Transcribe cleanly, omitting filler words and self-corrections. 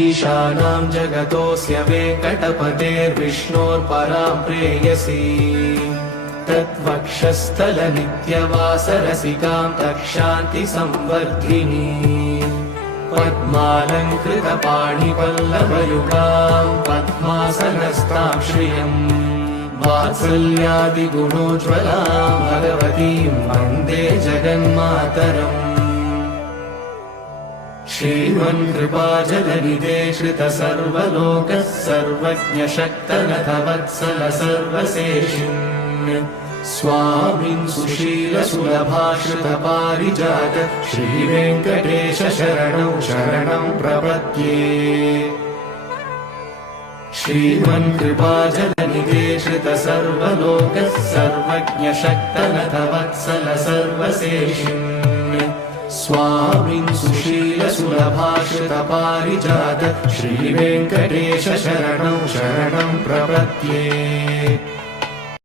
ईशानां जगतोऽस्य वेङ्कटपतेर्विष्णोर्परां प्रेयसी तत्वक्षस्थलनित्यवासरसिकां तक्षान्तिसंवर्धिनी पद्मालङ्कृतपाणिपल्लवयुगां पद्मासनस्तां श्रियम् वात्सल्यादिगुणोज्ज्वलां भगवतीं वन्दे जगन्मातरम् श्रीमन्कृपाजलनिधे श्रितसर्वलोकः सर्वज्ञशक्तनतवत्सल सर्वशेषिन् स्वामिन् सुशीलसुलभाश्रितपारिजात श्रीवेङ्कटेश शरणं शरणं प्रपद्ये श्रीमन्कृपाजलनिधे श्रितसर्वलोकः सर्वज्ञशक्तनतवत्सल सर्वशेषिन् स्वामिन् सुशीलसुलभाश्रितपारिजात श्रीवेङ्कटेश शरणं शरणं प्रपद्ये।